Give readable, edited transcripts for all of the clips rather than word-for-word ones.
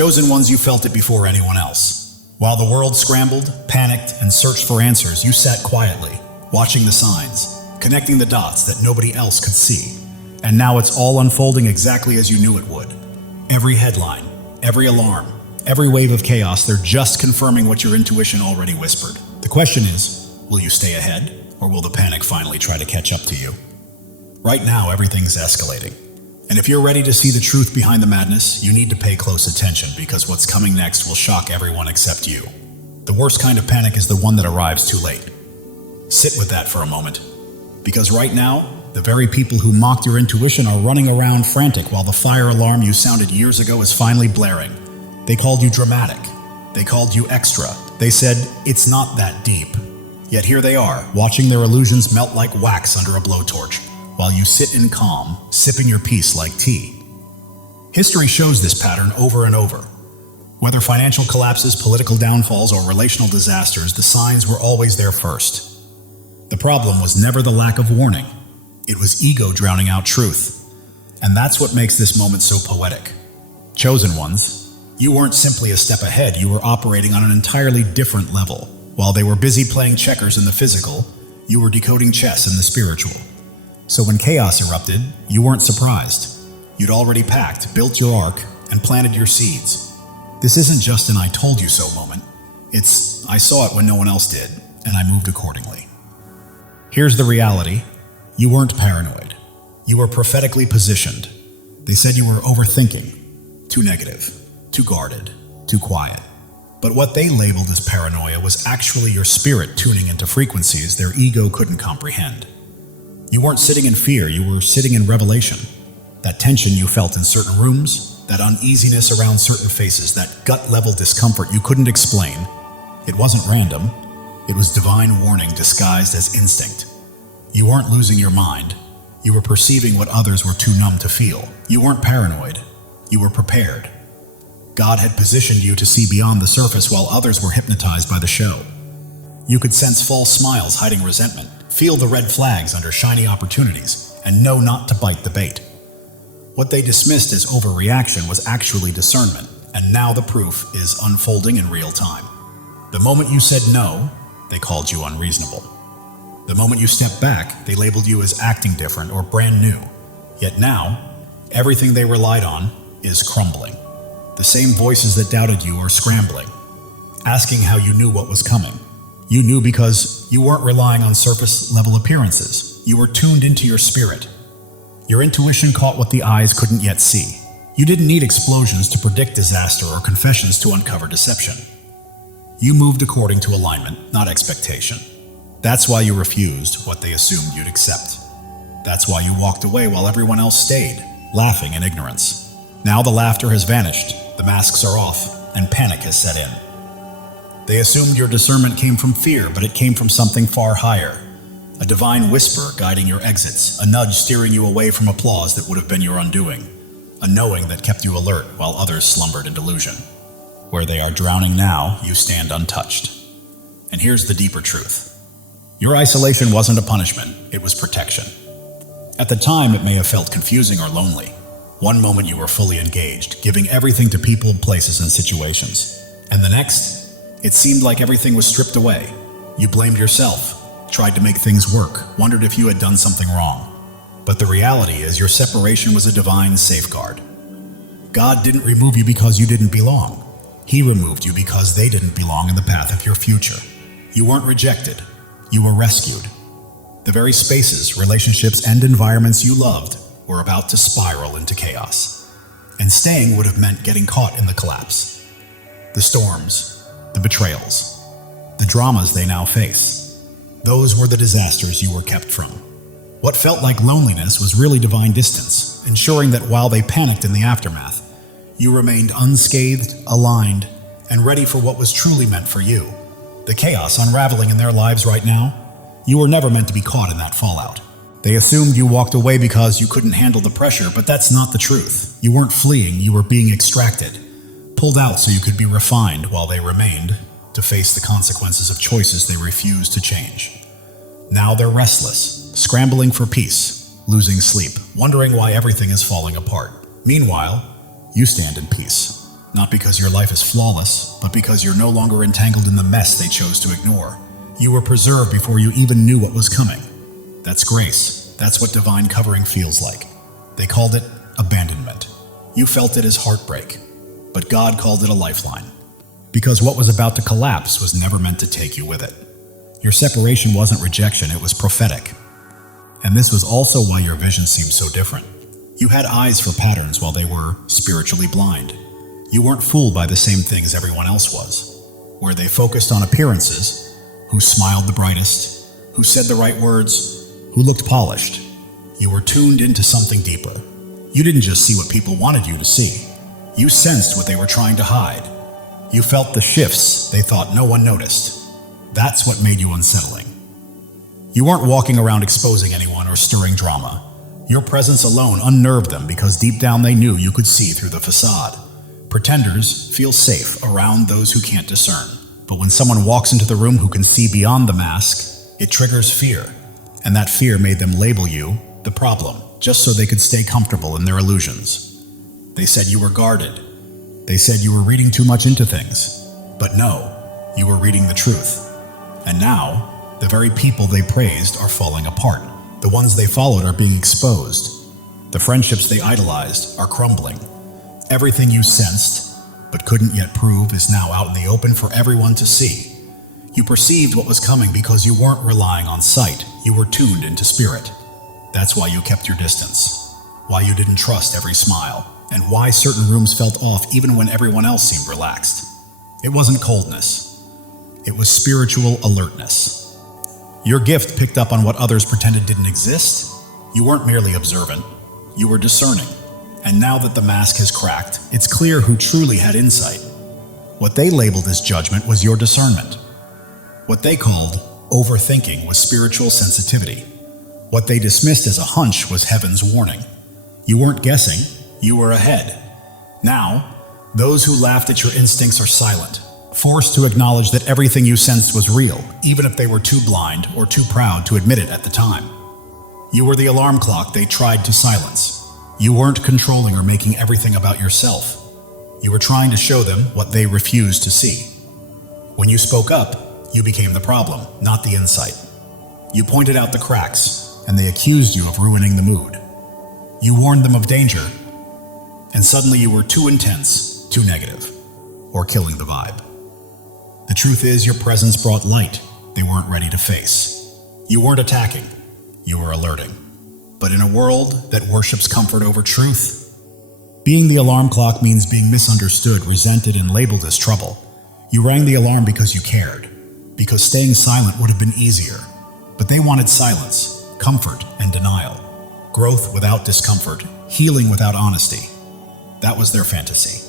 Chosen ones, you felt it before anyone else. While the world scrambled, panicked, and searched for answers, you sat quietly, watching the signs, connecting the dots that nobody else could see. And now it's all unfolding exactly as you knew it would. Every headline, every alarm, every wave of chaos, they're just confirming what your intuition already whispered. The question is, will you stay ahead, or will the panic finally try to catch up to you? Right now, everything's escalating. And if you're ready to see the truth behind the madness, you need to pay close attention, because what's coming next will shock everyone except you. The worst kind of panic is the one that arrives too late. Sit with that for a moment, because right now, the very people who mocked your intuition are running around frantic while the fire alarm you sounded years ago is finally blaring. They called you dramatic. They called you extra. They said, it's not that deep. Yet here they are, watching their illusions melt like wax under a blowtorch, while you sit in calm, sipping your peace like tea. History shows this pattern over and over. Whether financial collapses, political downfalls, or relational disasters, the signs were always there first. The problem was never the lack of warning. It was ego drowning out truth. And that's what makes this moment so poetic. Chosen ones, you weren't simply a step ahead, you were operating on an entirely different level. While they were busy playing checkers in the physical, you were decoding chess in the spiritual. So when chaos erupted, you weren't surprised. You'd already packed, built your ark, and planted your seeds. This isn't just an I told you so moment. It's I saw it when no one else did, and I moved accordingly. Here's the reality. You weren't paranoid. You were prophetically positioned. They said you were overthinking, too negative, too guarded, too quiet. But what they labeled as paranoia was actually your spirit tuning into frequencies their ego couldn't comprehend. You weren't sitting in fear, you were sitting in revelation. That tension you felt in certain rooms, that uneasiness around certain faces, that gut-level discomfort you couldn't explain. It wasn't random. It was divine warning disguised as instinct. You weren't losing your mind. You were perceiving what others were too numb to feel. You weren't paranoid. You were prepared. God had positioned you to see beyond the surface while others were hypnotized by the show. You could sense false smiles hiding resentment, feel the red flags under shiny opportunities, and know not to bite the bait. What they dismissed as overreaction was actually discernment, and now the proof is unfolding in real time. The moment you said no, they called you unreasonable. The moment you stepped back, they labeled you as acting different or brand new. Yet now, everything they relied on is crumbling. The same voices that doubted you are scrambling, asking how you knew what was coming. You knew because you weren't relying on surface-level appearances. You were tuned into your spirit. Your intuition caught what the eyes couldn't yet see. You didn't need explosions to predict disaster or confessions to uncover deception. You moved according to alignment, not expectation. That's why you refused what they assumed you'd accept. That's why you walked away while everyone else stayed, laughing in ignorance. Now the laughter has vanished, the masks are off, and panic has set in. They assumed your discernment came from fear, but it came from something far higher. A divine whisper guiding your exits, a nudge steering you away from applause that would have been your undoing, a knowing that kept you alert while others slumbered in delusion. Where they are drowning now, you stand untouched. And here's the deeper truth. Your isolation wasn't a punishment, it was protection. At the time, it may have felt confusing or lonely. One moment you were fully engaged, giving everything to people, places, and situations. And the next, it seemed like everything was stripped away. You blamed yourself, tried to make things work, wondered if you had done something wrong. But the reality is your separation was a divine safeguard. God didn't remove you because you didn't belong. He removed you because they didn't belong in the path of your future. You weren't rejected. You were rescued. The very spaces, relationships, and environments you loved were about to spiral into chaos. And staying would have meant getting caught in the collapse. The storms, the betrayals, the dramas they now face. Those were the disasters you were kept from. What felt like loneliness was really divine distance, ensuring that while they panicked in the aftermath, you remained unscathed, aligned, and ready for what was truly meant for you. The chaos unraveling in their lives right now, you were never meant to be caught in that fallout. They assumed you walked away because you couldn't handle the pressure, but that's not the truth. You weren't fleeing, you were being extracted, pulled out so you could be refined while they remained to face the consequences of choices they refused to change. Now they're restless, scrambling for peace, losing sleep, wondering why everything is falling apart. Meanwhile, you stand in peace, Not because your life is flawless, but because you're no longer entangled in the mess they chose to ignore. You were preserved before you even knew what was coming. That's grace. That's what divine covering feels like. They called it abandonment. You felt it as heartbreak, but God called it a lifeline. Because what was about to collapse was never meant to take you with it. Your separation wasn't rejection, it was prophetic. And this was also why your vision seemed so different. You had eyes for patterns while they were spiritually blind. You weren't fooled by the same things everyone else was. Where they focused on appearances, who smiled the brightest, who said the right words, who looked polished. You were tuned into something deeper. You didn't just see what people wanted you to see. You sensed what they were trying to hide. You felt the shifts they thought no one noticed. That's what made you unsettling. You weren't walking around exposing anyone or stirring drama. Your presence alone unnerved them because deep down they knew you could see through the facade. Pretenders feel safe around those who can't discern. But when someone walks into the room who can see beyond the mask, it triggers fear. And that fear made them label you the problem, just so they could stay comfortable in their illusions. They said you were guarded. They said you were reading too much into things. But no, you were reading the truth. And now, the very people they praised are falling apart. The ones they followed are being exposed. The friendships they idolized are crumbling. Everything you sensed, but couldn't yet prove, is now out in the open for everyone to see. You perceived what was coming because you weren't relying on sight. You were tuned into spirit. That's why you kept your distance. Why you didn't trust every smile. And why certain rooms felt off even when everyone else seemed relaxed. It wasn't coldness. It was spiritual alertness. Your gift picked up on what others pretended didn't exist. You weren't merely observant. You were discerning. And now that the mask has cracked, it's clear who truly had insight. What they labeled as judgment was your discernment. What they called overthinking was spiritual sensitivity. What they dismissed as a hunch was heaven's warning. You weren't guessing, you were ahead. Now, those who laughed at your instincts are silent, forced to acknowledge that everything you sensed was real, even if they were too blind or too proud to admit it at the time. You were the alarm clock they tried to silence. You weren't controlling or making everything about yourself. You were trying to show them what they refused to see. When you spoke up, you became the problem, not the insight. You pointed out the cracks, and they accused you of ruining the mood. You warned them of danger, and suddenly you were too intense, too negative, or killing the vibe. The truth is, your presence brought light they weren't ready to face. You weren't attacking, you were alerting. But in a world that worships comfort over truth, being the alarm clock means being misunderstood, resented, and labeled as trouble. You rang the alarm because you cared, because staying silent would have been easier. But they wanted silence, comfort, and denial. Growth without discomfort, healing without honesty. That was their fantasy,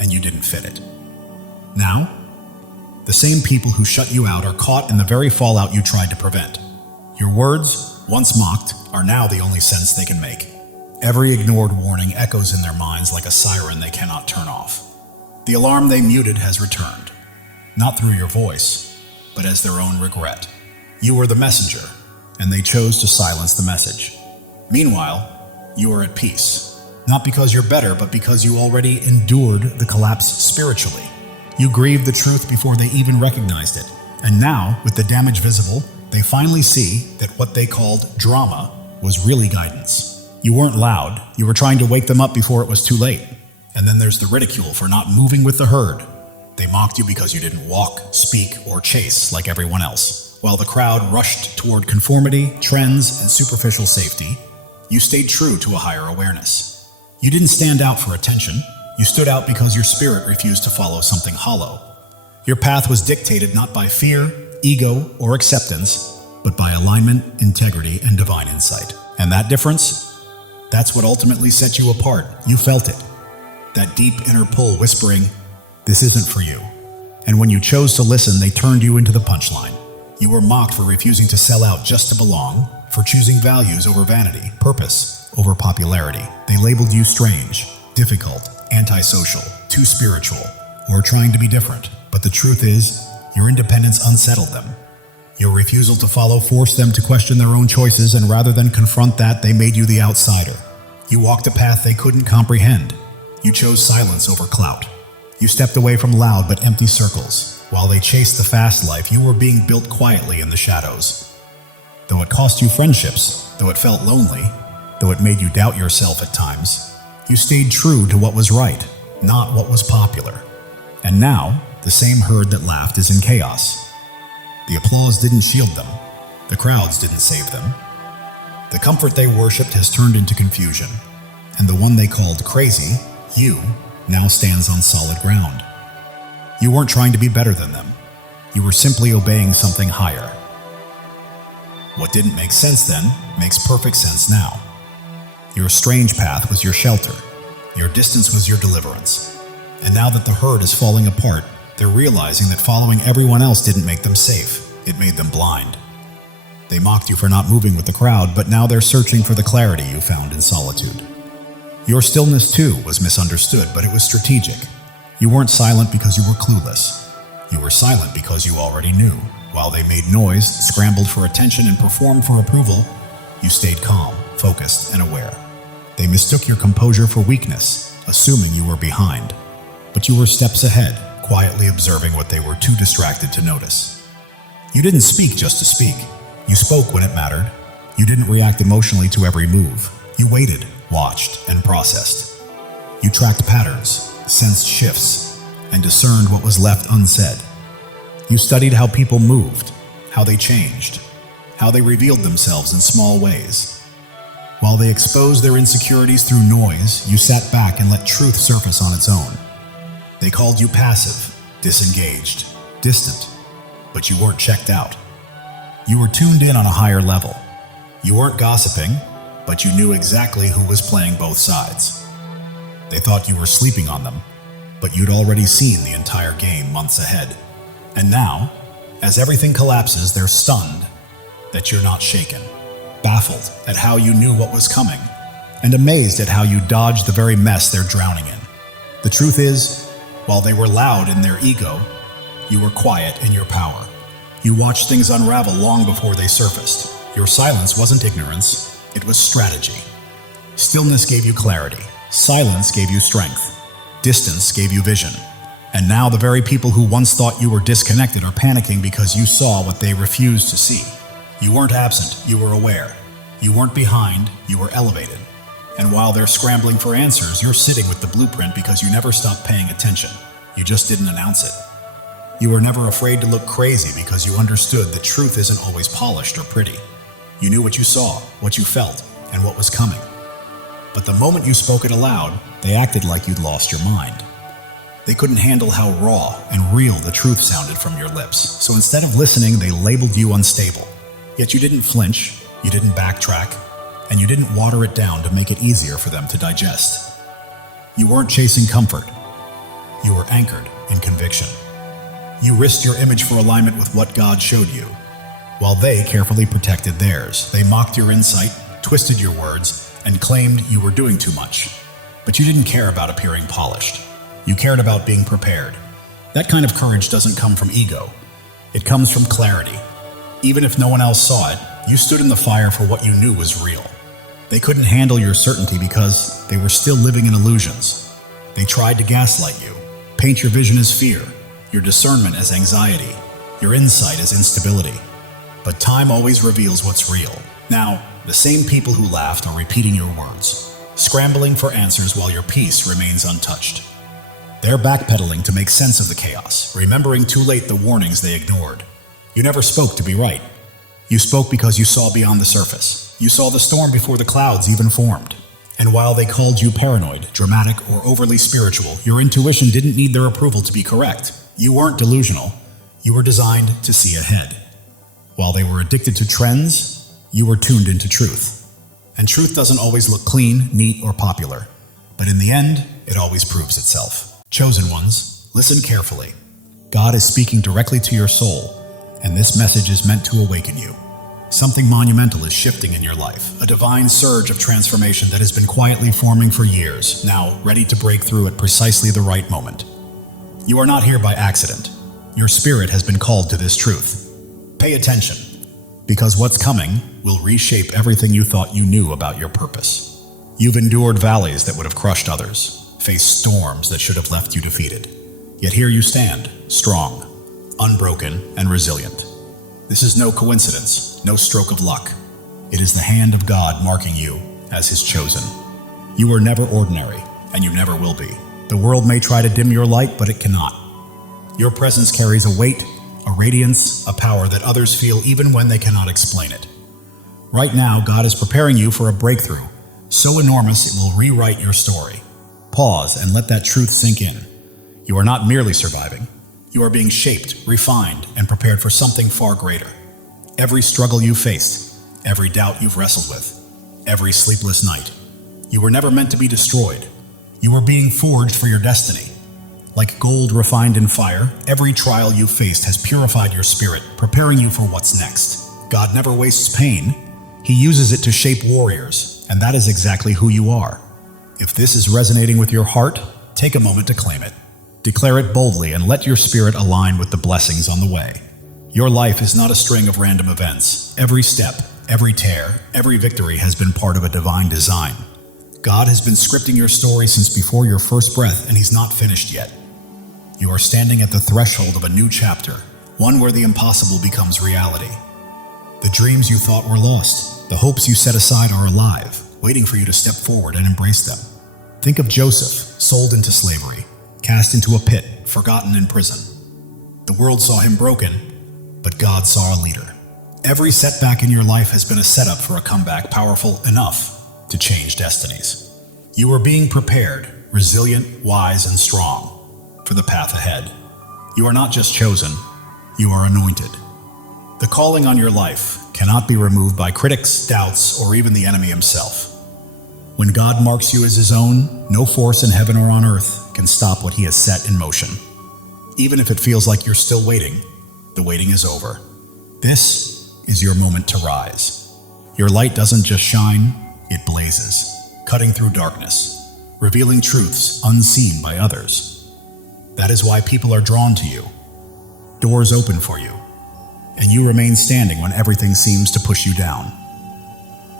and you didn't fit it. Now, the same people who shut you out are caught in the very fallout you tried to prevent. Your words, once mocked, are now the only sense they can make. Every ignored warning echoes in their minds like a siren they cannot turn off. The alarm they muted has returned, not through your voice, but as their own regret. You were the messenger, and they chose to silence the message. Meanwhile, you are at peace, not because you're better, but because you already endured the collapse spiritually. You grieved the truth before they even recognized it, and now, with the damage visible, they finally see that what they called drama was really guidance. You weren't loud, you were trying to wake them up before it was too late. And then there's the ridicule for not moving with the herd. They mocked you because you didn't walk, speak, or chase like everyone else. While the crowd rushed toward conformity, trends, and superficial safety, you stayed true to a higher awareness. You didn't stand out for attention, you stood out because your spirit refused to follow something hollow. Your path was dictated not by fear, ego, or acceptance, but by alignment, integrity, and divine insight. And that difference? That's what ultimately set you apart. You felt it. That deep inner pull whispering, "This isn't for you." And when you chose to listen, they turned you into the punchline. You were mocked for refusing to sell out just to belong, for choosing values over vanity, purpose over popularity. They labeled you strange, difficult, antisocial, too spiritual, or trying to be different. But the truth is, your independence unsettled them. Your refusal to follow forced them to question their own choices, and rather than confront that, they made you the outsider. You walked a path they couldn't comprehend. You chose silence over clout. You stepped away from loud but empty circles. While they chased the fast life, you were being built quietly in the shadows. Though it cost you friendships, though it felt lonely, though it made you doubt yourself at times, you stayed true to what was right, not what was popular. And now, the same herd that laughed is in chaos. The applause didn't shield them. The crowds didn't save them. The comfort they worshipped has turned into confusion, and the one they called crazy, you, now stands on solid ground. You weren't trying to be better than them. You were simply obeying something higher. What didn't make sense then makes perfect sense now. Your strange path was your shelter. Your distance was your deliverance. And now that the herd is falling apart, they're realizing that following everyone else didn't make them safe. It made them blind. They mocked you for not moving with the crowd, but now they're searching for the clarity you found in solitude. Your stillness, too, was misunderstood, but it was strategic. You weren't silent because you were clueless. You were silent because you already knew. While they made noise, scrambled for attention, and performed for approval, you stayed calm, focused, and aware. They mistook your composure for weakness, assuming you were behind. But you were steps ahead, quietly observing what they were too distracted to notice. You didn't speak just to speak. You spoke when it mattered. You didn't react emotionally to every move. You waited, watched, and processed. You tracked patterns, sensed shifts, and discerned what was left unsaid. You studied how people moved, how they changed, how they revealed themselves in small ways. While they exposed their insecurities through noise, you sat back and let truth surface on its own. They called you passive, disengaged, distant, but you weren't checked out. You were tuned in on a higher level. You weren't gossiping, but you knew exactly who was playing both sides. They thought you were sleeping on them, but you'd already seen the entire game months ahead. And now, as everything collapses, they're stunned that you're not shaken, baffled at how you knew what was coming, and amazed at how you dodged the very mess they're drowning in. The truth is, while they were loud in their ego, you were quiet in your power. You watched things unravel long before they surfaced. Your silence wasn't ignorance, it was strategy. Stillness gave you clarity. Silence gave you strength. Distance gave you vision. And now the very people who once thought you were disconnected are panicking because you saw what they refused to see. You weren't absent, you were aware. You weren't behind, you were elevated. And while they're scrambling for answers, you're sitting with the blueprint because you never stopped paying attention. You just didn't announce it. You were never afraid to look crazy because you understood that truth isn't always polished or pretty. You knew what you saw, what you felt, and what was coming. But the moment you spoke it aloud, they acted like you'd lost your mind. They couldn't handle how raw and real the truth sounded from your lips. So instead of listening, they labeled you unstable. Yet you didn't flinch, you didn't backtrack, and you didn't water it down to make it easier for them to digest. You weren't chasing comfort. You were anchored in conviction. You risked your image for alignment with what God showed you, while they carefully protected theirs. They mocked your insight, twisted your words, and claimed you were doing too much. But you didn't care about appearing polished. You cared about being prepared. That kind of courage doesn't come from ego. It comes from clarity. Even if no one else saw it, you stood in the fire for what you knew was real. They couldn't handle your certainty because they were still living in illusions. They tried to gaslight you, paint your vision as fear, your discernment as anxiety, your insight as instability. But time always reveals what's real. Now, the same people who laughed are repeating your words, scrambling for answers while your peace remains untouched. They're backpedaling to make sense of the chaos, remembering too late the warnings they ignored. You never spoke to be right. You spoke because you saw beyond the surface. You saw the storm before the clouds even formed. And while they called you paranoid, dramatic, or overly spiritual, your intuition didn't need their approval to be correct. You weren't delusional. You were designed to see ahead. While they were addicted to trends, you were tuned into truth. And truth doesn't always look clean, neat, or popular. But in the end, it always proves itself. Chosen ones, listen carefully. God is speaking directly to your soul, and this message is meant to awaken you. Something monumental is shifting in your life, a divine surge of transformation that has been quietly forming for years, now ready to break through at precisely the right moment. You are not here by accident. Your spirit has been called to this truth. Pay attention, because what's coming will reshape everything you thought you knew about your purpose. You've endured valleys that would have crushed others, faced storms that should have left you defeated. Yet here you stand, strong, unbroken, and resilient. This is no coincidence, no stroke of luck. It is the hand of God marking you as His chosen. You are never ordinary, and you never will be. The world may try to dim your light, but it cannot. Your presence carries a weight, a radiance, a power that others feel even when they cannot explain it. Right now, God is preparing you for a breakthrough, so enormous it will rewrite your story. Pause and let that truth sink in. You are not merely surviving. You are being shaped, refined, and prepared for something far greater. Every struggle you faced, every doubt you've wrestled with, every sleepless night, you were never meant to be destroyed. You were being forged for your destiny. Like gold refined in fire, every trial you faced has purified your spirit, preparing you for what's next. God never wastes pain. He uses it to shape warriors, and that is exactly who you are. If this is resonating with your heart, take a moment to claim it. Declare it boldly and let your spirit align with the blessings on the way. Your life is not a string of random events. Every step, every tear, every victory has been part of a divine design. God has been scripting your story since before your first breath, and He's not finished yet. You are standing at the threshold of a new chapter, one where the impossible becomes reality. The dreams you thought were lost, the hopes you set aside are alive, waiting for you to step forward and embrace them. Think of Joseph, sold into slavery, cast into a pit, forgotten in prison. The world saw him broken, but God saw a leader. Every setback in your life has been a setup for a comeback powerful enough to change destinies. You are being prepared, resilient, wise, and strong for the path ahead. You are not just chosen, you are anointed. The calling on your life cannot be removed by critics, doubts, or even the enemy himself. When God marks you as His own, no force in heaven or on earth can stop what He has set in motion. Even if it feels like you're still waiting, the waiting is over. This is your moment to rise. Your light doesn't just shine, it blazes, cutting through darkness, revealing truths unseen by others. That is why people are drawn to you. Doors open for you, and you remain standing when everything seems to push you down.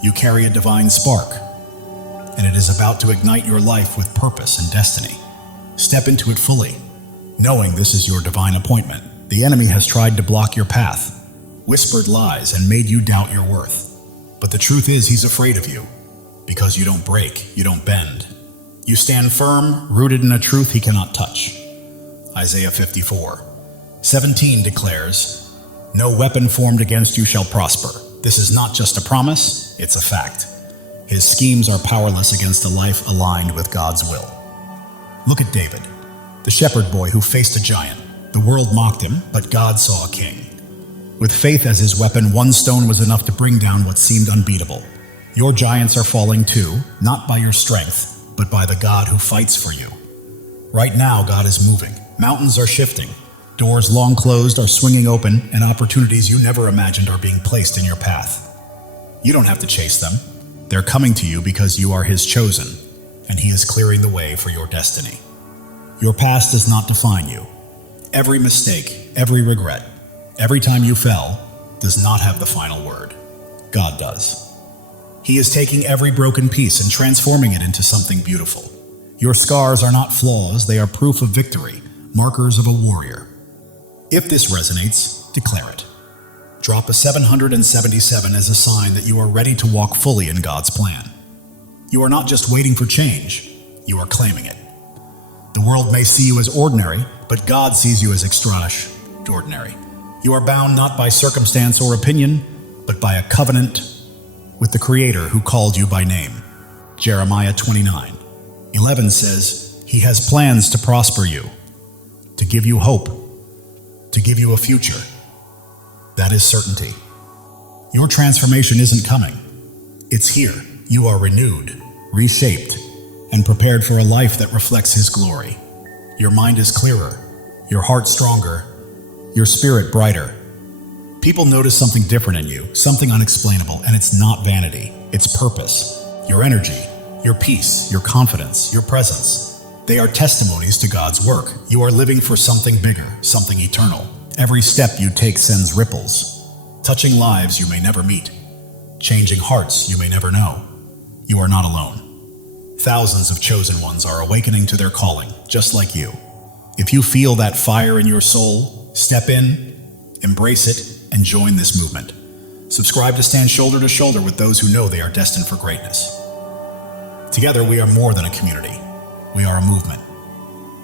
You carry a divine spark, and it is about to ignite your life with purpose and destiny. Step into it fully, knowing this is your divine appointment. The enemy has tried to block your path, whispered lies, and made you doubt your worth. But the truth is, he's afraid of you, because you don't break, you don't bend. You stand firm, rooted in a truth he cannot touch. Isaiah 54:17 declares, "No weapon formed against you shall prosper." This is not just a promise, it's a fact. His schemes are powerless against a life aligned with God's will. Look at David, the shepherd boy who faced a giant. The world mocked him, but God saw a king. With faith as his weapon, one stone was enough to bring down what seemed unbeatable. Your giants are falling too, not by your strength, but by the God who fights for you. Right now, God is moving. Mountains are shifting. Doors long closed are swinging open, and opportunities you never imagined are being placed in your path. You don't have to chase them. They're coming to you because you are His chosen, and He is clearing the way for your destiny. Your past does not define you. Every mistake, every regret, every time you fell, does not have the final word. God does. He is taking every broken piece and transforming it into something beautiful. Your scars are not flaws, they are proof of victory, markers of a warrior. If this resonates, declare it. Drop a 777 as a sign that you are ready to walk fully in God's plan. You are not just waiting for change, you are claiming it. The world may see you as ordinary, but God sees you as extraordinary. You are bound not by circumstance or opinion, but by a covenant with the Creator who called you by name. Jeremiah 29:11 says, "He has plans to prosper you, to give you hope, to give you a future." That is certainty. Your transformation isn't coming. It's here. You are renewed, reshaped, and prepared for a life that reflects His glory. Your mind is clearer, your heart stronger, your spirit brighter. People notice something different in you, something unexplainable, and it's not vanity, it's purpose. Your energy, your peace, your confidence, your presence. They are testimonies to God's work. You are living for something bigger, something eternal. Every step you take sends ripples, touching lives you may never meet, changing hearts you may never know. You are not alone. Thousands of chosen ones are awakening to their calling, just like you. If you feel that fire in your soul, step in, embrace it, and join this movement. Subscribe to stand shoulder to shoulder with those who know they are destined for greatness. Together, we are more than a community. We are a movement.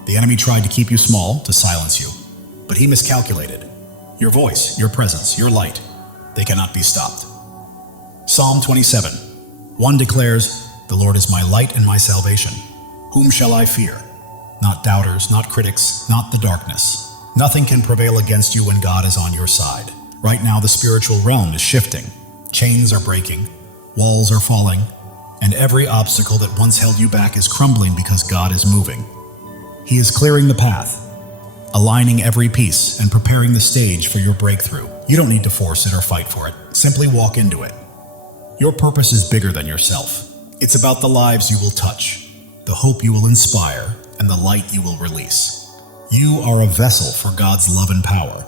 The enemy tried to keep you small, to silence you, but he miscalculated. Your voice, your presence, your light, they cannot be stopped. Psalm 27:1 declares, "The Lord is my light and my salvation. Whom shall I fear?" Not doubters, not critics, not the darkness. Nothing can prevail against you when God is on your side. Right now, the spiritual realm is shifting. Chains are breaking, walls are falling, and every obstacle that once held you back is crumbling because God is moving. He is clearing the path, aligning every piece and preparing the stage for your breakthrough. You don't need to force it or fight for it. Simply walk into it. Your purpose is bigger than yourself. It's about the lives you will touch, the hope you will inspire, and the light you will release. You are a vessel for God's love and power.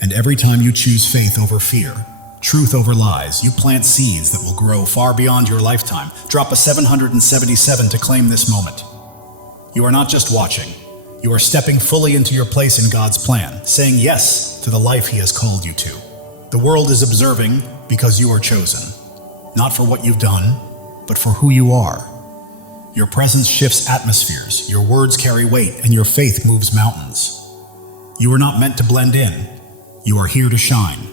And every time you choose faith over fear, truth over lies, you plant seeds that will grow far beyond your lifetime. Drop a 777 to claim this moment. You are not just watching. You are stepping fully into your place in God's plan, saying yes to the life He has called you to. The world is observing because you are chosen, not for what you've done, but for who you are. Your presence shifts atmospheres, your words carry weight, and your faith moves mountains. You are not meant to blend in. You are here to shine,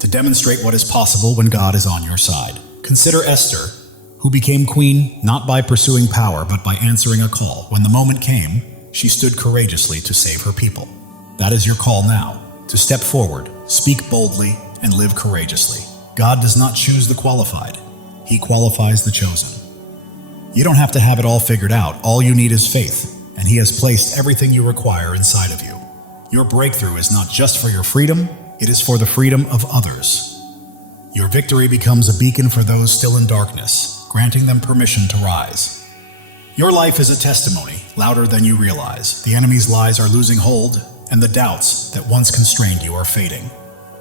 to demonstrate what is possible when God is on your side. Consider Esther, who became queen not by pursuing power, but by answering a call. When the moment came, she stood courageously to save her people. That is your call now, to step forward, speak boldly, and live courageously. God does not choose the qualified. He qualifies the chosen. You don't have to have it all figured out. All you need is faith, and He has placed everything you require inside of you. Your breakthrough is not just for your freedom, it is for the freedom of others. Your victory becomes a beacon for those still in darkness, granting them permission to rise. Your life is a testimony, louder than you realize. The enemy's lies are losing hold, and the doubts that once constrained you are fading.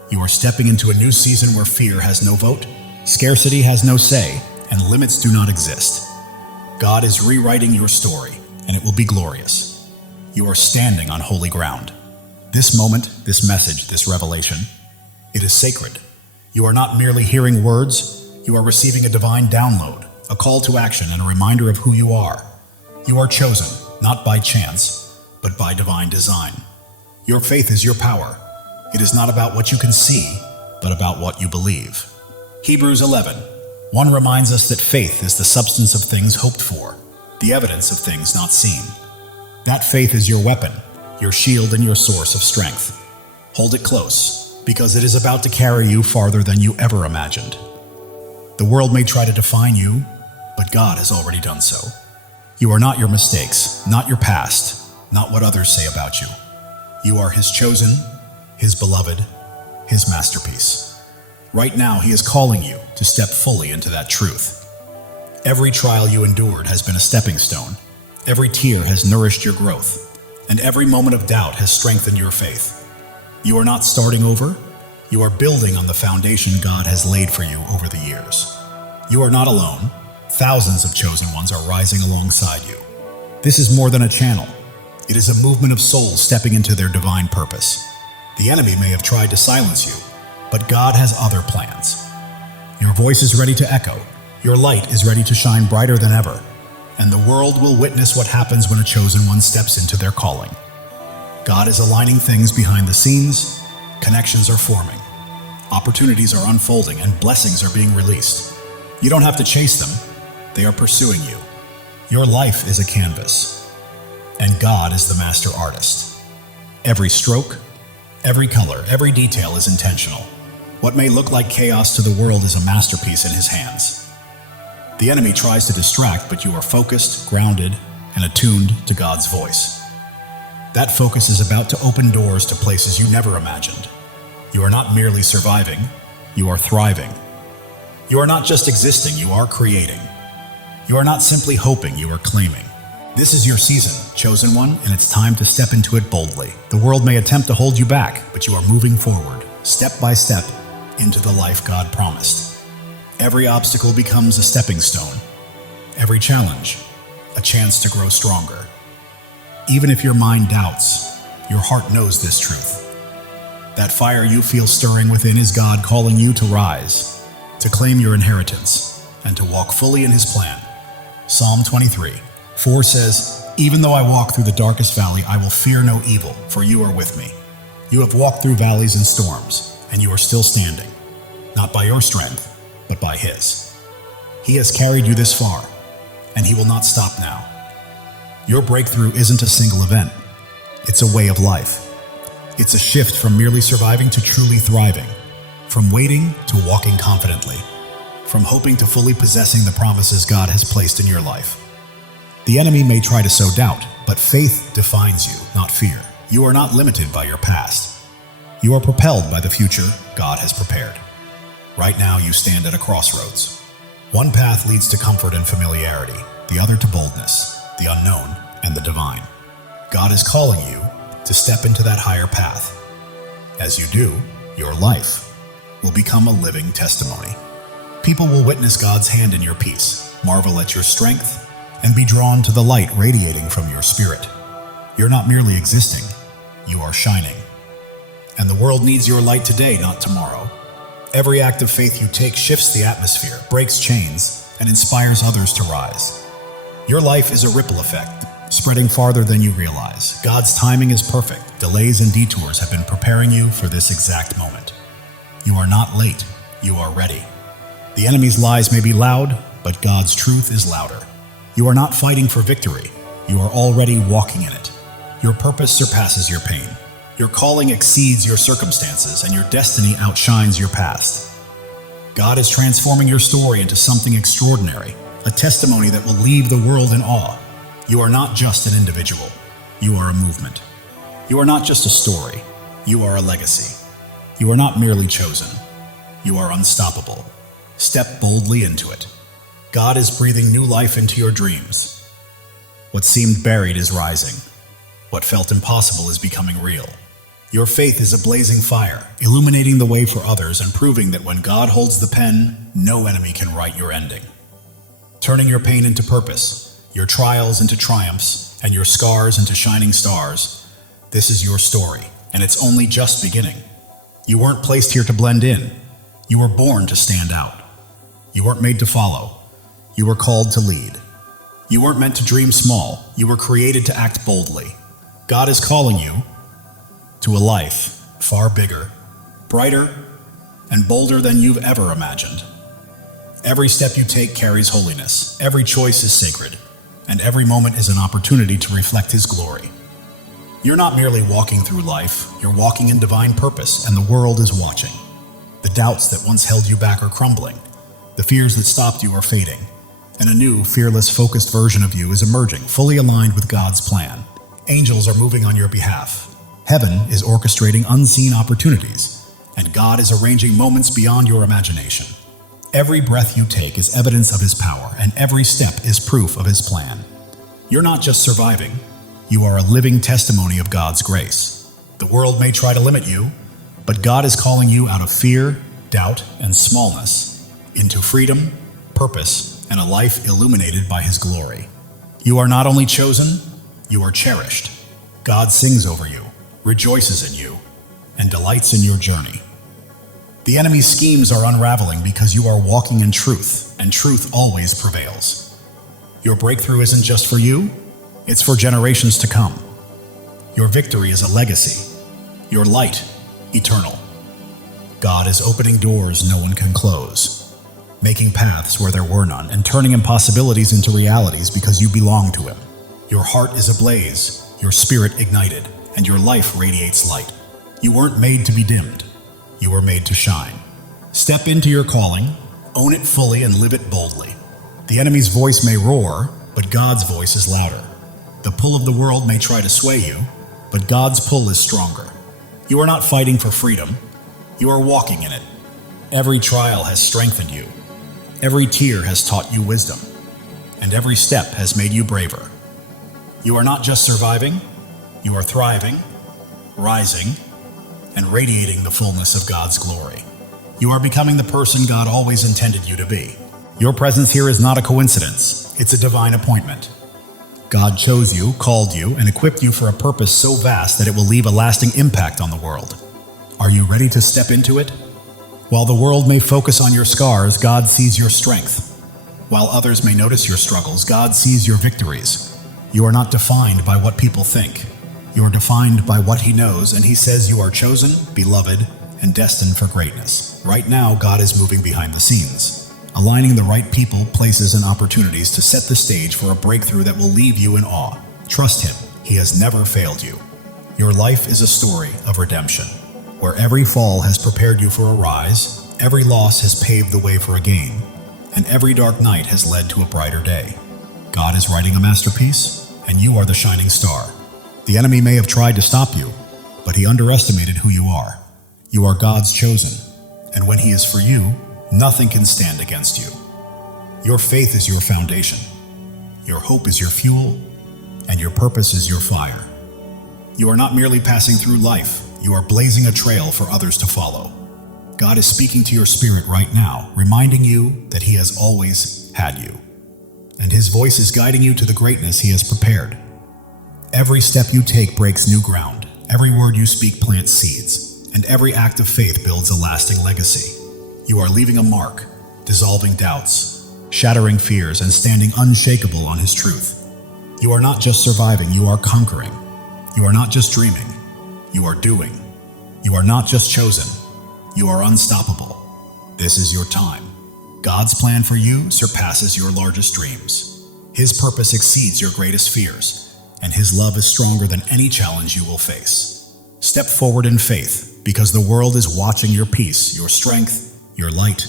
You are stepping into a new season where fear has no vote, scarcity has no say, and limits do not exist. God is rewriting your story, and it will be glorious. You are standing on holy ground. This moment, this message, this revelation, it is sacred. You are not merely hearing words, you are receiving a divine download, a call to action, and a reminder of who you are. You are chosen, not by chance, but by divine design. Your faith is your power. It is not about what you can see, but about what you believe. Hebrews 11:1 reminds us that faith is the substance of things hoped for, the evidence of things not seen. That faith is your weapon, your shield, and your source of strength. Hold it close, because it is about to carry you farther than you ever imagined. The world may try to define you, but God has already done so. You are not your mistakes, not your past, not what others say about you. You are His chosen, His beloved, His masterpiece. Right now, He is calling you to step fully into that truth. Every trial you endured has been a stepping stone. Every tear has nourished your growth, and every moment of doubt has strengthened your faith. You are not starting over. You are building on the foundation God has laid for you over the years. You are not alone. Thousands of chosen ones are rising alongside you. This is more than a channel. It is a movement of souls stepping into their divine purpose. The enemy may have tried to silence you, but God has other plans. Your voice is ready to echo. Your light is ready to shine brighter than ever. And the world will witness what happens when a chosen one steps into their calling. God is aligning things behind the scenes. Connections are forming. Opportunities are unfolding, and blessings are being released. You don't have to chase them. They are pursuing you. Your life is a canvas, and God is the master artist. Every stroke, every color, every detail is intentional. What may look like chaos to the world is a masterpiece in His hands. The enemy tries to distract, but you are focused, grounded, and attuned to God's voice. That focus is about to open doors to places you never imagined. You are not merely surviving, you are thriving. You are not just existing, you are creating. You are not simply hoping, you are claiming. This is your season, chosen one, and it's time to step into it boldly. The world may attempt to hold you back, but you are moving forward, step by step, into the life God promised. Every obstacle becomes a stepping stone. Every challenge, a chance to grow stronger. Even if your mind doubts, Your heart knows this truth. That fire you feel stirring within is God calling you to rise, to claim your inheritance, and to walk fully in His plan. Psalm 23:4 says, "Even though I walk through the darkest valley, I will fear no evil, for you are with me. You have walked through valleys and storms, and you are still standing, not by your strength, but by His. He has carried you this far, and He will not stop now." Your breakthrough isn't a single event. It's a way of life. It's a shift from merely surviving to truly thriving, from waiting to walking confidently, from hoping to fully possessing the promises God has placed in your life. The enemy may try to sow doubt, but faith defines you, not fear. You are not limited by your past. You are propelled by the future God has prepared. Right now, you stand at a crossroads. One path leads to comfort and familiarity, the other to boldness, the unknown, and the divine. God is calling you to step into that higher path. As you do, your life will become a living testimony. People will witness God's hand in your peace, marvel at your strength, and be drawn to the light radiating from your spirit. You're not merely existing, you are shining. And the world needs your light today, not tomorrow. Every act of faith you take shifts the atmosphere, breaks chains, and inspires others to rise. Your life is a ripple effect, spreading farther than you realize. God's timing is perfect. Delays and detours have been preparing you for this exact moment. You are not late, you are ready. The enemy's lies may be loud, but God's truth is louder. You are not fighting for victory, you are already walking in it. Your purpose surpasses your pain. Your calling exceeds your circumstances, and your destiny outshines your past. God is transforming your story into something extraordinary, a testimony that will leave the world in awe. You are not just an individual, you are a movement. You are not just a story, you are a legacy. You are not merely chosen, you are unstoppable. Step boldly into it. God is breathing new life into your dreams. What seemed buried is rising. What felt impossible is becoming real. Your faith is a blazing fire, illuminating the way for others and proving that when God holds the pen, no enemy can write your ending. Turning your pain into purpose, your trials into triumphs, and your scars into shining stars, this is your story, and it's only just beginning. You weren't placed here to blend in. You were born to stand out. You weren't made to follow. You were called to lead. You weren't meant to dream small. You were created to act boldly. God is calling you to a life far bigger, brighter, and bolder than you've ever imagined. Every step you take carries holiness, every choice is sacred, and every moment is an opportunity to reflect His glory. You're not merely walking through life, you're walking in divine purpose, and the world is watching. The doubts that once held you back are crumbling, the fears that stopped you are fading, and a new, fearless, focused version of you is emerging, fully aligned with God's plan. Angels are moving on your behalf. Heaven is orchestrating unseen opportunities, and God is arranging moments beyond your imagination. Every breath you take is evidence of His power, and every step is proof of His plan. You're not just surviving, you are a living testimony of God's grace. The world may try to limit you, but God is calling you out of fear, doubt, and smallness into freedom, purpose, and a life illuminated by His glory. You are not only chosen, you are cherished. God sings over you, rejoices in you, and delights in your journey. The enemy's schemes are unraveling because you are walking in truth, and truth always prevails. Your breakthrough isn't just for you, it's for generations to come. Your victory is a legacy, your light eternal. God is opening doors no one can close, making paths where there were none, and turning impossibilities into realities because you belong to Him. Your heart is ablaze, your spirit ignited, and your life radiates light. You weren't made to be dimmed. You were made to shine. Step into your calling, own it fully, and live it boldly. The enemy's voice may roar, but God's voice is louder. The pull of the world may try to sway you, but God's pull is stronger. You are not fighting for freedom. You are walking in it. Every trial has strengthened you. Every tear has taught you wisdom, and every step has made you braver. You are not just surviving, you are thriving, rising, and radiating the fullness of God's glory. You are becoming the person God always intended you to be. Your presence here is not a coincidence, it's a divine appointment. God chose you, called you, and equipped you for a purpose so vast that it will leave a lasting impact on the world. Are you ready to step into it? While the world may focus on your scars, God sees your strength. While others may notice your struggles, God sees your victories. You are not defined by what people think. You are defined by what He knows, and He says you are chosen, beloved, and destined for greatness. Right now, God is moving behind the scenes, aligning the right people, places, and opportunities to set the stage for a breakthrough that will leave you in awe. Trust Him. He has never failed you. Your life is a story of redemption, where every fall has prepared you for a rise, every loss has paved the way for a gain, and every dark night has led to a brighter day. God is writing a masterpiece, and you are the shining star. The enemy may have tried to stop you, but he underestimated who you are. You are God's chosen, and when He is for you, nothing can stand against you. Your faith is your foundation, your hope is your fuel, and your purpose is your fire. You are not merely passing through life, you are blazing a trail for others to follow. God is speaking to your spirit right now, reminding you that He has always had you, and His voice is guiding you to the greatness He has prepared. Every step you take breaks new ground, every word you speak plants seeds, and every act of faith builds a lasting legacy. You are leaving a mark, dissolving doubts, shattering fears, and standing unshakable on His truth. You are not just surviving, you are conquering. You are not just dreaming, you are doing. You are not just chosen, you are unstoppable. This is your time. God's plan for you surpasses your largest dreams. His purpose exceeds your greatest fears, and His love is stronger than any challenge you will face. Step forward in faith, because the world is watching your peace, your strength, your light,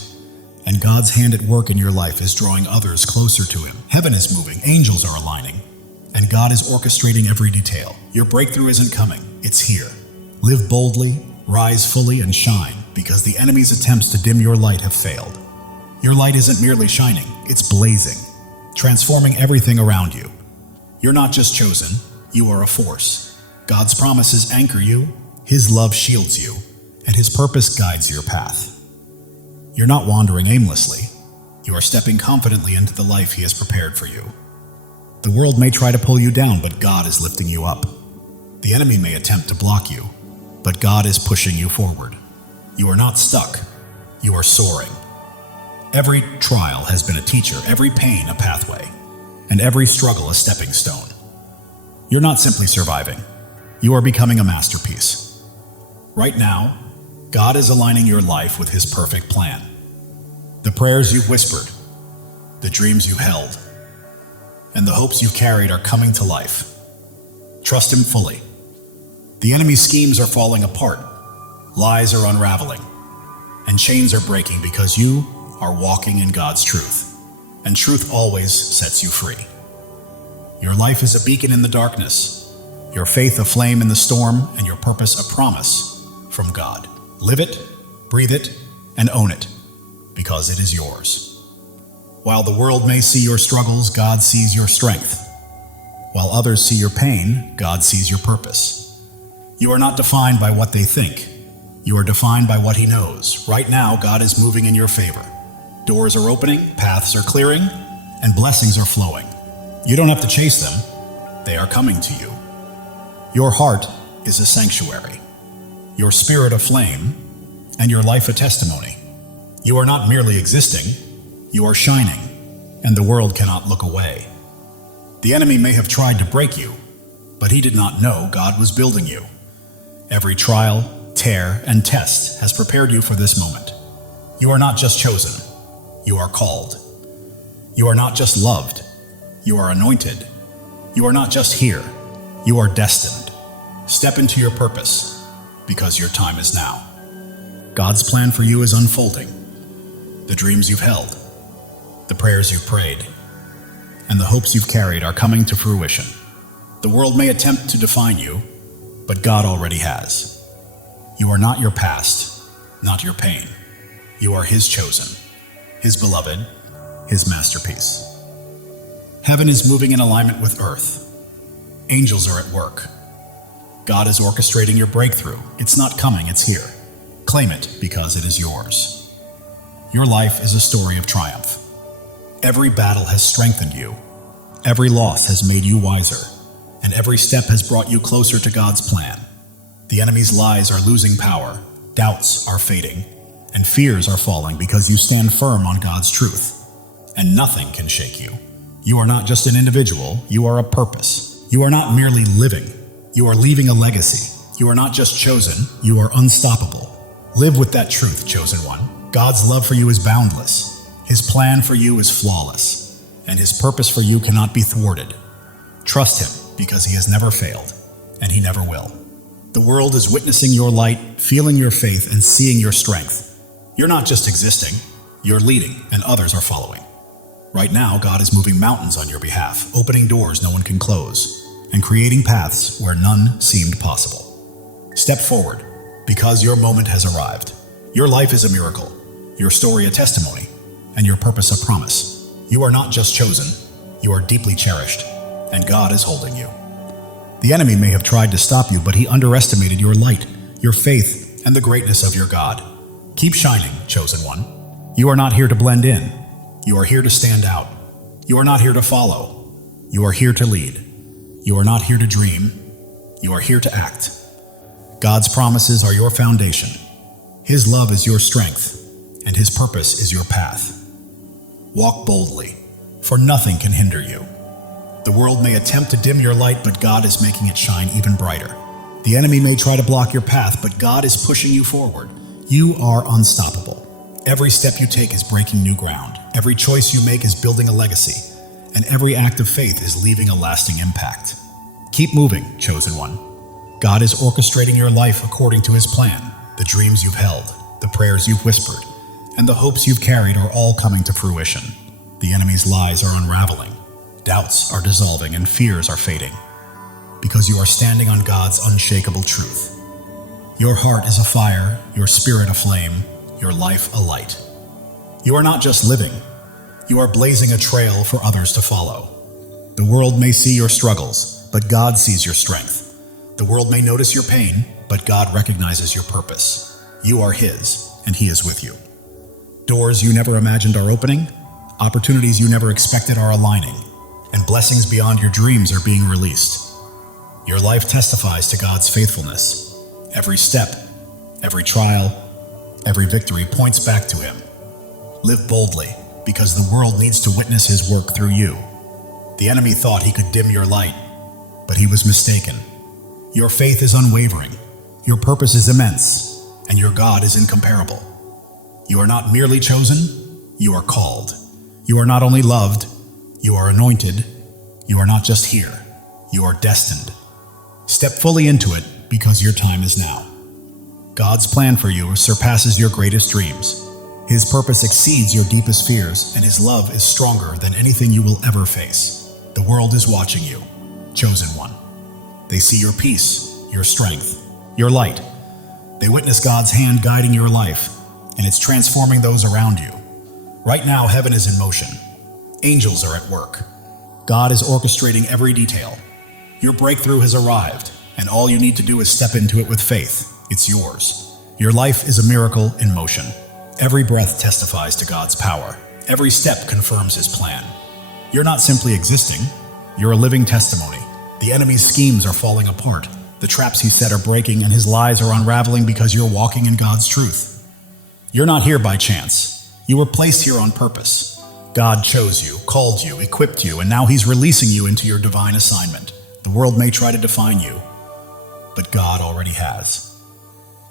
and God's hand at work in your life is drawing others closer to Him. Heaven is moving, angels are aligning, and God is orchestrating every detail. Your breakthrough isn't coming, it's here. Live boldly, rise fully, and shine, because the enemy's attempts to dim your light have failed. Your light isn't merely shining, it's blazing, transforming everything around you. You're not just chosen, you are a force. God's promises anchor you, His love shields you, and His purpose guides your path. You're not wandering aimlessly, you are stepping confidently into the life He has prepared for you. The world may try to pull you down, but God is lifting you up. The enemy may attempt to block you, but God is pushing you forward. You are not stuck, you are soaring. Every trial has been a teacher, every pain a pathway, and every struggle a stepping stone. You're not simply surviving, you are becoming a masterpiece. Right now, God is aligning your life with His perfect plan. The prayers you've whispered, the dreams you held, and the hopes you've carried are coming to life. Trust Him fully. The enemy's schemes are falling apart, lies are unraveling, and chains are breaking because you are walking in God's truth, and truth always sets you free. Your life is a beacon in the darkness, your faith a flame in the storm, and your purpose a promise from God. Live it, breathe it, and own it, because it is yours. While the world may see your struggles, God sees your strength. While others see your pain, God sees your purpose. You are not defined by what they think. You are defined by what He knows. Right now, God is moving in your favor. Doors are opening, paths are clearing, and blessings are flowing. You don't have to chase them. They are coming to you. Your heart is a sanctuary, your spirit a flame, and your life a testimony. You are not merely existing, you are shining, and the world cannot look away. The enemy may have tried to break you, but he did not know God was building you. Every trial, tear, and test has prepared you for this moment. You are not just chosen, you are called. You are not just loved, you are anointed. You are not just here, you are destined. Step into your purpose, because your time is now. God's plan for you is unfolding. The dreams you've held, the prayers you've prayed, and the hopes you've carried are coming to fruition. The world may attempt to define you, but God already has. You are not your past, not your pain. You are His chosen, His beloved, His masterpiece. Heaven is moving in alignment with earth. Angels are at work. God is orchestrating your breakthrough. It's not coming, it's here. Claim it because it is yours. Your life is a story of triumph. Every battle has strengthened you, Every loss has made you wiser, and every step has brought you closer to God's plan. The enemy's lies are losing power, doubts are fading, and fears are falling because you stand firm on God's truth. And nothing can shake you. You are not just an individual, you are a purpose. You are not merely living, you are leaving a legacy. You are not just chosen, you are unstoppable. Live with that truth, chosen one. God's love for you is boundless. His plan for you is flawless, and His purpose for you cannot be thwarted. Trust Him, because He has never failed, and He never will. The world is witnessing your light, feeling your faith, and seeing your strength. You're not just existing, you're leading, and others are following. Right now, God is moving mountains on your behalf, opening doors no one can close, and creating paths where none seemed possible. Step forward, because your moment has arrived. Your life is a miracle, your story a testimony, and your purpose a promise. You are not just chosen, you are deeply cherished, and God is holding you. The enemy may have tried to stop you, but he underestimated your light, your faith, and the greatness of your God. Keep shining, chosen one. You are not here to blend in. You are here to stand out. You are not here to follow. You are here to lead. You are not here to dream. You are here to act. God's promises are your foundation. His love is your strength, and His purpose is your path. Walk boldly, for nothing can hinder you. The world may attempt to dim your light, but God is making it shine even brighter. The enemy may try to block your path, but God is pushing you forward. You are unstoppable. Every step you take is breaking new ground. Every choice you make is building a legacy, and every act of faith is leaving a lasting impact. Keep moving, chosen one. God is orchestrating your life according to His plan. The dreams you've held, the prayers you've whispered, and the hopes you've carried are all coming to fruition. The enemy's lies are unraveling, doubts are dissolving, and fears are fading, because you are standing on God's unshakable truth. Your heart is afire, your spirit aflame, your life a light. You are not just living, you are blazing a trail for others to follow. The world may see your struggles, but God sees your strength. The world may notice your pain, but God recognizes your purpose. You are His, and He is with you. Doors you never imagined are opening, opportunities you never expected are aligning, and blessings beyond your dreams are being released. Your life testifies to God's faithfulness. Every step, every trial, every victory points back to Him. Live boldly, because the world needs to witness His work through you. The enemy thought he could dim your light, but he was mistaken. Your faith is unwavering, your purpose is immense, and your God is incomparable. You are not merely chosen, you are called. You are not only loved, you are anointed. You are not just here, you are destined. Step fully into it, because your time is now. God's plan for you surpasses your greatest dreams. His purpose exceeds your deepest fears, and His love is stronger than anything you will ever face. The world is watching you, chosen one. They see your peace, your strength, your light. They witness God's hand guiding your life, and it's transforming those around you. Right now, heaven is in motion. Angels are at work. God is orchestrating every detail. Your breakthrough has arrived, and all you need to do is step into it with faith. It's yours. Your life is a miracle in motion. Every breath testifies to God's power. Every step confirms His plan. You're not simply existing, you're a living testimony. The enemy's schemes are falling apart. The traps he set are breaking, and his lies are unraveling because you're walking in God's truth. You're not here by chance. You were placed here on purpose. God chose you, called you, equipped you, and now He's releasing you into your divine assignment. The world may try to define you, but God already has.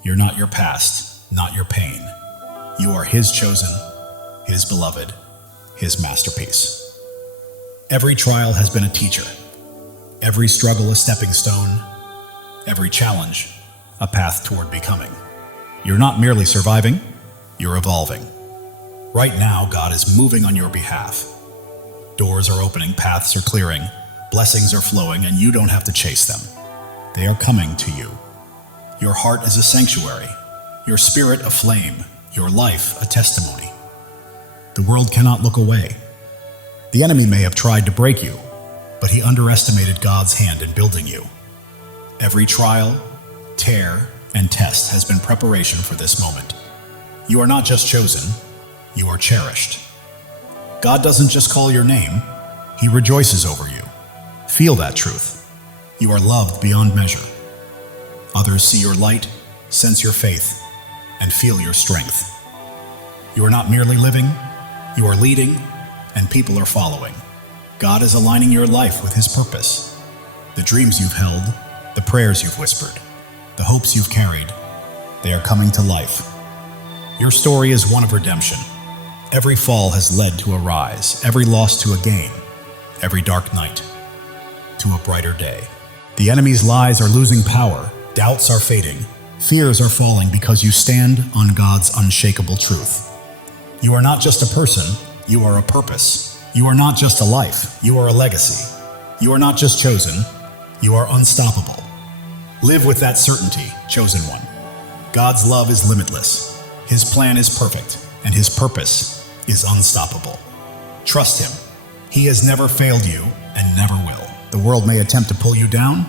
You're not your past, not your pain. You are His chosen, His beloved, His masterpiece. Every trial has been a teacher. Every struggle a stepping stone. Every challenge a path toward becoming. You're not merely surviving, you're evolving. Right now, God is moving on your behalf. Doors are opening, paths are clearing, blessings are flowing, and you don't have to chase them. They are coming to you. Your heart is a sanctuary, your spirit a flame, your life a testimony. The world cannot look away. The enemy may have tried to break you, but he underestimated God's hand in building you. Every trial, tear, and test has been preparation for this moment. You are not just chosen, you are cherished. God doesn't just call your name, He rejoices over you. Feel that truth. You are loved beyond measure. Others see your light, sense your faith, and feel your strength. You are not merely living, you are leading, and people are following. God is aligning your life with His purpose. The dreams you've held, the prayers you've whispered, the hopes you've carried, they are coming to life. Your story is one of redemption. Every fall has led to a rise, every loss to a gain, every dark night to a brighter day. The enemy's lies are losing power, doubts are fading, fears are falling because you stand on God's unshakable truth. You are not just a person, you are a purpose. You are not just a life, you are a legacy. You are not just chosen, you are unstoppable. Live with that certainty, chosen one. God's love is limitless. His plan is perfect, and His purpose is unstoppable. Trust Him. He has never failed you and never will. The world may attempt to pull you down,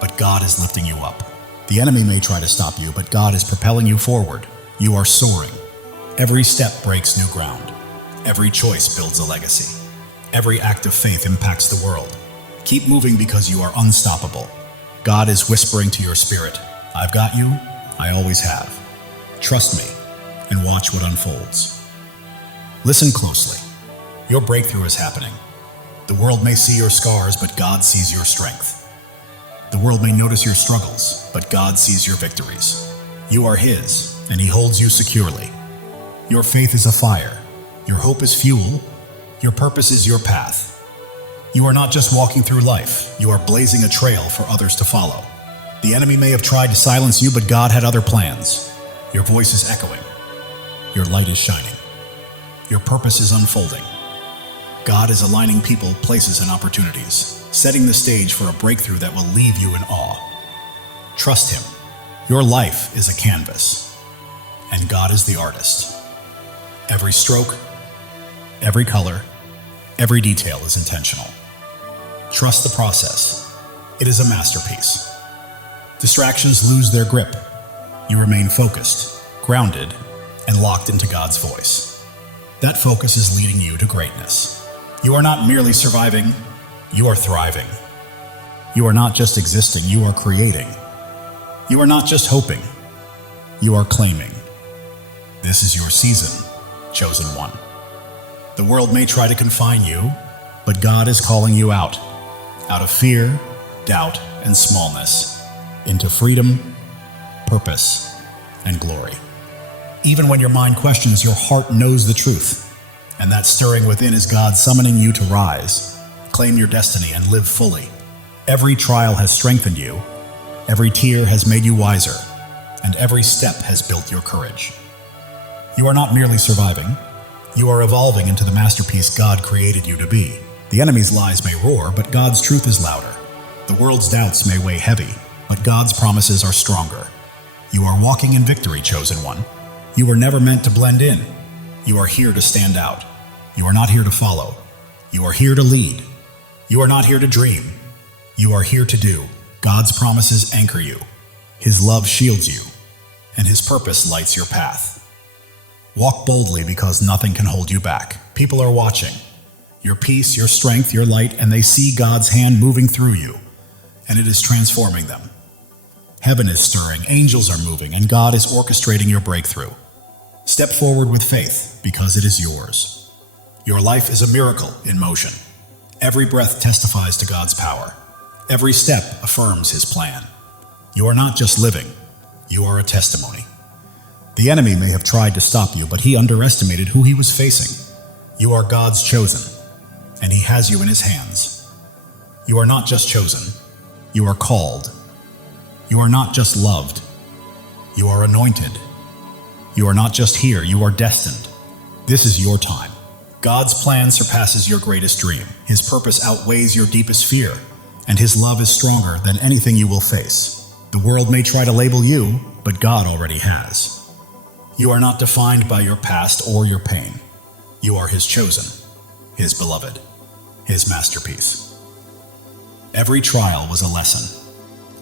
but God is lifting you up. The enemy may try to stop you, but God is propelling you forward. You are soaring. Every step breaks new ground. Every choice builds a legacy. Every act of faith impacts the world. Keep moving because you are unstoppable. God is whispering to your spirit, I've got you, I always have. Trust me and watch what unfolds. Listen closely. Your breakthrough is happening. The world may see your scars, but God sees your strength. The world may notice your struggles, but God sees your victories. You are His, and He holds you securely. Your faith is a fire. Your hope is fuel. Your purpose is your path. You are not just walking through life, you are blazing a trail for others to follow. The enemy may have tried to silence you, but God had other plans. Your voice is echoing. Your light is shining. Your purpose is unfolding. God is aligning people, places, and opportunities, setting the stage for a breakthrough that will leave you in awe. Trust Him. Your life is a canvas, and God is the artist. Every stroke, every color, every detail is intentional. Trust the process. It is a masterpiece. Distractions lose their grip. You remain focused, grounded, and locked into God's voice. That focus is leading you to greatness. You are not merely surviving, you are thriving. You are not just existing, you are creating. You are not just hoping, you are claiming. This is your season, chosen one. The world may try to confine you, but God is calling you out of fear, doubt, and smallness, into freedom, purpose, and glory. Even when your mind questions, your heart knows the truth, and that stirring within is God summoning you to rise, claim your destiny, and live fully. Every trial has strengthened you, every tear has made you wiser, and every step has built your courage. You are not merely surviving, you are evolving into the masterpiece God created you to be. The enemy's lies may roar, but God's truth is louder. The world's doubts may weigh heavy, but God's promises are stronger. You are walking in victory, chosen one. You were never meant to blend in. You are here to stand out. You are not here to follow. You are here to lead. You are not here to dream. You are here to do. God's promises anchor you. His love shields you, and His purpose lights your path. Walk boldly because nothing can hold you back. People are watching. Your peace, your strength, your light, and they see God's hand moving through you, and it is transforming them. Heaven is stirring, angels are moving, and God is orchestrating your breakthrough. Step forward with faith, because it is yours. Your life is a miracle in motion. Every breath testifies to God's power. Every step affirms His plan. You are not just living, you are a testimony. The enemy may have tried to stop you, but he underestimated who he was facing. You are God's chosen, and He has you in His hands. You are not just chosen, you are called. You are not just loved, you are anointed. You are not just here, you are destined. This is your time. God's plan surpasses your greatest dream. His purpose outweighs your deepest fear, and His love is stronger than anything you will face. The world may try to label you, but God already has. You are not defined by your past or your pain. You are His chosen, His beloved, His masterpiece. Every trial was a lesson.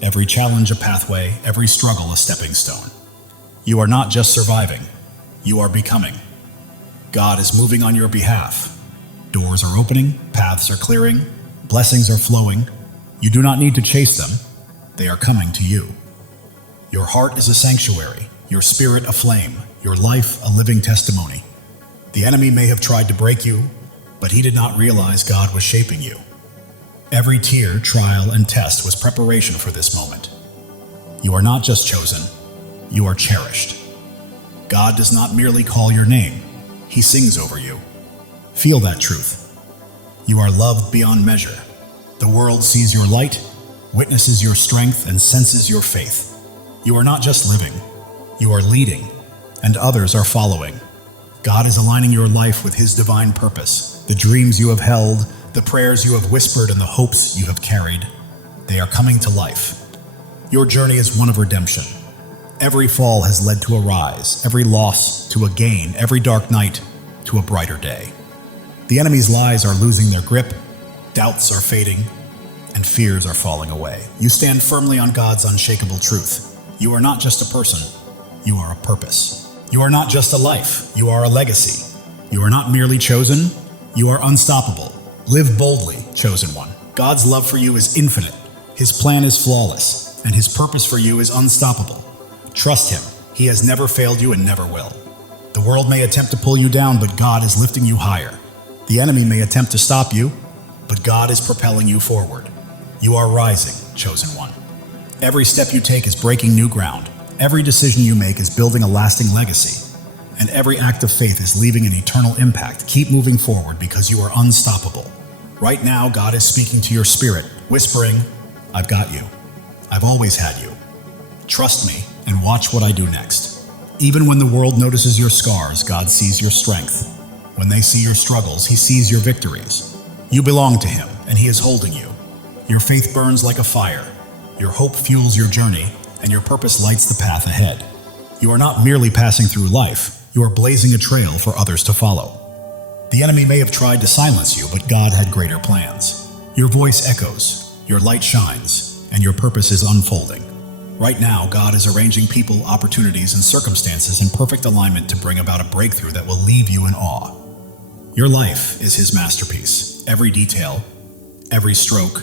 Every challenge a pathway, every struggle a stepping stone. You are not just surviving, you are becoming. God is moving on your behalf. Doors are opening, paths are clearing, blessings are flowing. You do not need to chase them. They are coming to you. Your heart is a sanctuary, your spirit a flame, your life a living testimony. The enemy may have tried to break you, but he did not realize God was shaping you. Every tear, trial, and test was preparation for this moment. You are not just chosen, you are cherished. God does not merely call your name, He sings over you. Feel that truth. You are loved beyond measure. The world sees your light, witnesses your strength, and senses your faith. You are not just living, you are leading, and others are following. God is aligning your life with His divine purpose. The dreams you have held, the prayers you have whispered, and the hopes you have carried, they are coming to life. Your journey is one of redemption. Every fall has led to a rise, every loss to a gain, every dark night to a brighter day. The enemy's lies are losing their grip, doubts are fading, and fears are falling away. You stand firmly on God's unshakable truth. You are not just a person, you are a purpose. You are not just a life, you are a legacy. You are not merely chosen, you are unstoppable. Live boldly, chosen one. God's love for you is infinite, His plan is flawless, and His purpose for you is unstoppable. Trust Him, He has never failed you and never will. The world may attempt to pull you down, but God is lifting you higher. The enemy may attempt to stop you, but God is propelling you forward. You are rising, chosen one. Every step you take is breaking new ground. Every decision you make is building a lasting legacy. And every act of faith is leaving an eternal impact. Keep moving forward because you are unstoppable. Right now, God is speaking to your spirit, whispering, I've got you. I've always had you. Trust me and watch what I do next. Even when the world notices your scars, God sees your strength. When they see your struggles, He sees your victories. You belong to Him, and He is holding you. Your faith burns like a fire. Your hope fuels your journey, and your purpose lights the path ahead. You are not merely passing through life, you are blazing a trail for others to follow. The enemy may have tried to silence you, but God had greater plans. Your voice echoes, your light shines, and your purpose is unfolding. Right now, God is arranging people, opportunities, and circumstances in perfect alignment to bring about a breakthrough that will leave you in awe. Your life is His masterpiece. Every detail, every stroke,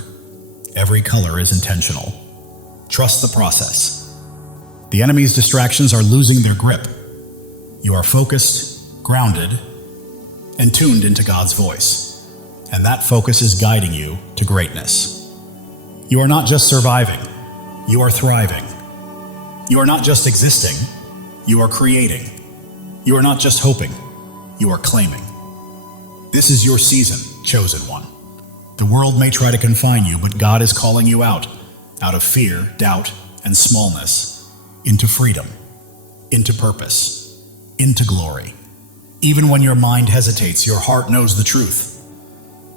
every color is intentional. Trust the process. The enemy's distractions are losing their grip. You are focused, grounded, and tuned into God's voice. And that focus is guiding you to greatness. You are not just surviving, you are thriving. You are not just existing, you are creating. You are not just hoping, you are claiming. This is your season, chosen one. The world may try to confine you, but God is calling you out of fear, doubt, and smallness, into freedom, into purpose, into glory. Even when your mind hesitates, your heart knows the truth.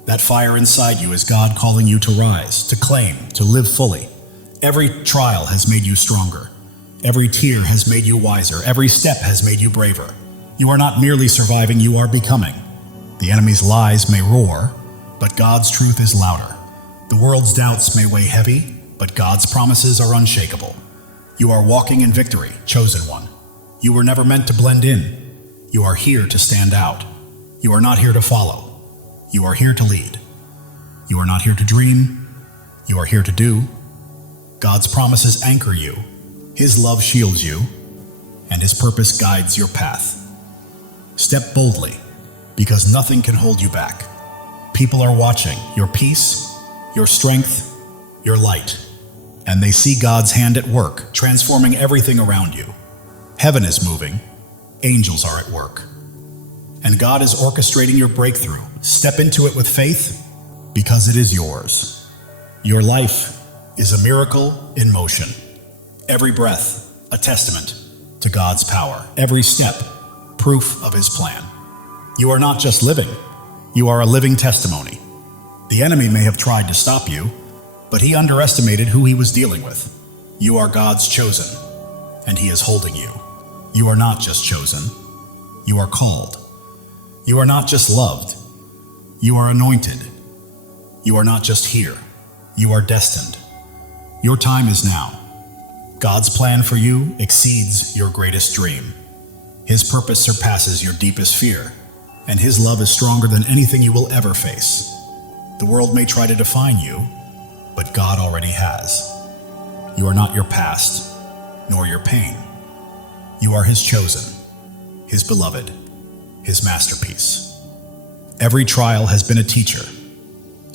That fire inside you is God calling you to rise, to claim, to live fully. Every trial has made you stronger. Every tear has made you wiser. Every step has made you braver. You are not merely surviving, you are becoming. The enemy's lies may roar, but God's truth is louder. The world's doubts may weigh heavy, but God's promises are unshakable. You are walking in victory, chosen one. You were never meant to blend in. You are here to stand out. You are not here to follow. You are here to lead. You are not here to dream. You are here to do. God's promises anchor you. His love shields you, and His purpose guides your path. Step boldly, because nothing can hold you back. People are watching your peace, your strength, your light, and they see God's hand at work, transforming everything around you. Heaven is moving, angels are at work, and God is orchestrating your breakthrough. Step into it with faith, because it is yours. Your life is a miracle in motion. Every breath, a testament to God's power. Every step, proof of His plan. You are not just living, you are a living testimony. The enemy may have tried to stop you, but he underestimated who he was dealing with. You are God's chosen, and He is holding you. You are not just chosen, you are called. You are not just loved, you are anointed. You are not just here, you are destined. Your time is now. God's plan for you exceeds your greatest dream. His purpose surpasses your deepest fear, and His love is stronger than anything you will ever face. The world may try to define you, but God already has. You are not your past, nor your pain. You are His chosen, His beloved, His masterpiece. Every trial has been a teacher,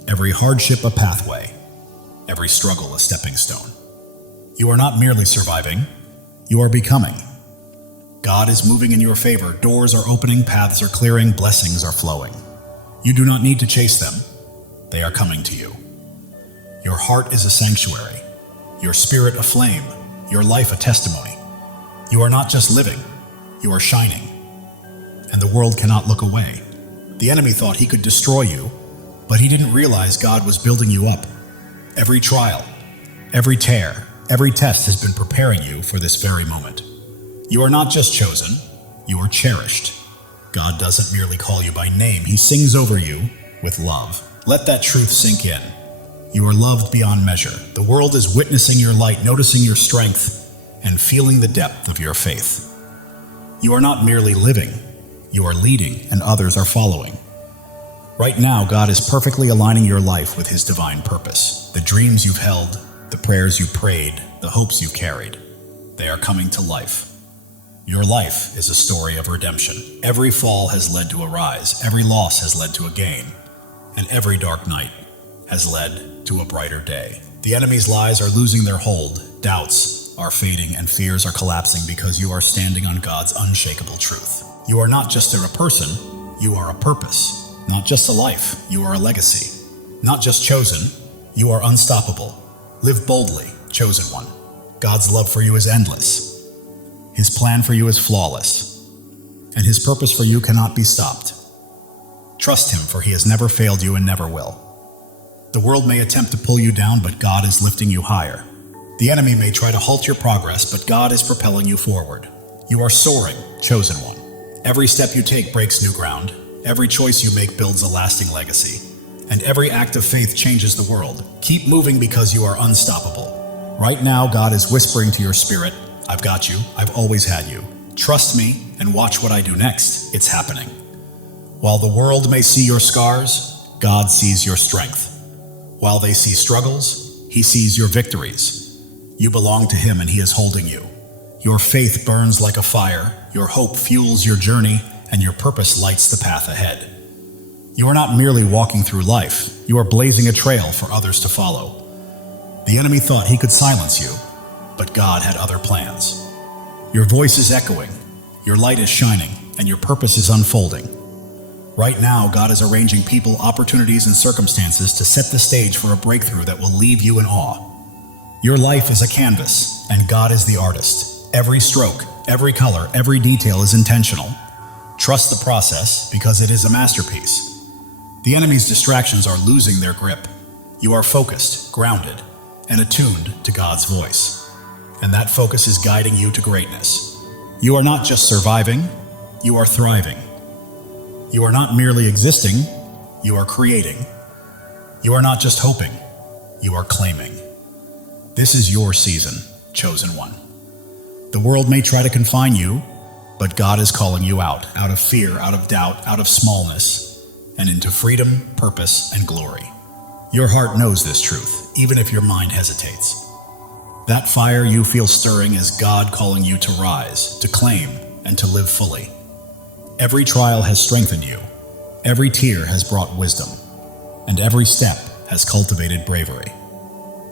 every hardship a pathway, every struggle a stepping stone. You are not merely surviving, you are becoming. God is moving in your favor, doors are opening, paths are clearing, blessings are flowing. You do not need to chase them, they are coming to you. Your heart is a sanctuary, your spirit a flame, your life a testimony. You are not just living, you are shining. And the world cannot look away. The enemy thought he could destroy you, but he didn't realize God was building you up. Every trial, every tear, every test has been preparing you for this very moment. You are not just chosen, you are cherished. God doesn't merely call you by name, He sings over you with love. Let that truth sink in. You are loved beyond measure. The world is witnessing your light, noticing your strength, and feeling the depth of your faith. You are not merely living, you are leading, and others are following. Right now, God is perfectly aligning your life with His divine purpose. The dreams you've held, the prayers you prayed, the hopes you carried, they are coming to life. Your life is a story of redemption. Every fall has led to a rise, every loss has led to a gain, and every dark night has led to a brighter day. The enemy's lies are losing their hold, doubts are fading, and fears are collapsing because you are standing on God's unshakable truth. You are not just a person, you are a purpose. Not just a life, you are a legacy. Not just chosen, you are unstoppable. Live boldly, chosen one. God's love for you is endless. His plan for you is flawless. And His purpose for you cannot be stopped. Trust Him, for He has never failed you and never will. The world may attempt to pull you down, but God is lifting you higher. The enemy may try to halt your progress, but God is propelling you forward. You are soaring, chosen one. Every step you take breaks new ground. Every choice you make builds a lasting legacy. And every act of faith changes the world. Keep moving because you are unstoppable. Right now, God is whispering to your spirit, I've got you, I've always had you. Trust me and watch what I do next. It's happening. While the world may see your scars, God sees your strength. While they see struggles, He sees your victories. You belong to Him and He is holding you. Your faith burns like a fire, your hope fuels your journey, and your purpose lights the path ahead. You are not merely walking through life, you are blazing a trail for others to follow. The enemy thought he could silence you, but God had other plans. Your voice is echoing, your light is shining, and your purpose is unfolding. Right now, God is arranging people, opportunities, and circumstances to set the stage for a breakthrough that will leave you in awe. Your life is a canvas, and God is the artist. Every stroke, every color, every detail is intentional. Trust the process because it is a masterpiece. The enemy's distractions are losing their grip. You are focused, grounded, and attuned to God's voice. And that focus is guiding you to greatness. You are not just surviving, you are thriving. You are not merely existing, you are creating. You are not just hoping, you are claiming. This is your season, chosen one. The world may try to confine you, but God is calling you out of fear, out of doubt, out of smallness, and into freedom, purpose, and glory. Your heart knows this truth, even if your mind hesitates. That fire you feel stirring is God calling you to rise, to claim, and to live fully. Every trial has strengthened you, every tear has brought wisdom, and every step has cultivated bravery.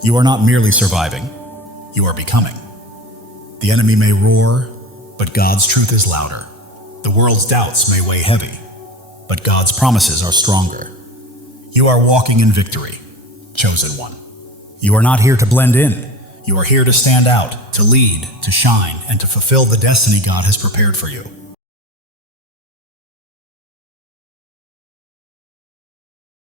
You are not merely surviving, you are becoming. The enemy may roar, but God's truth is louder. The world's doubts may weigh heavy, but God's promises are stronger. You are walking in victory, chosen one. You are not here to blend in. You are here to stand out, to lead, to shine, and to fulfill the destiny God has prepared for you.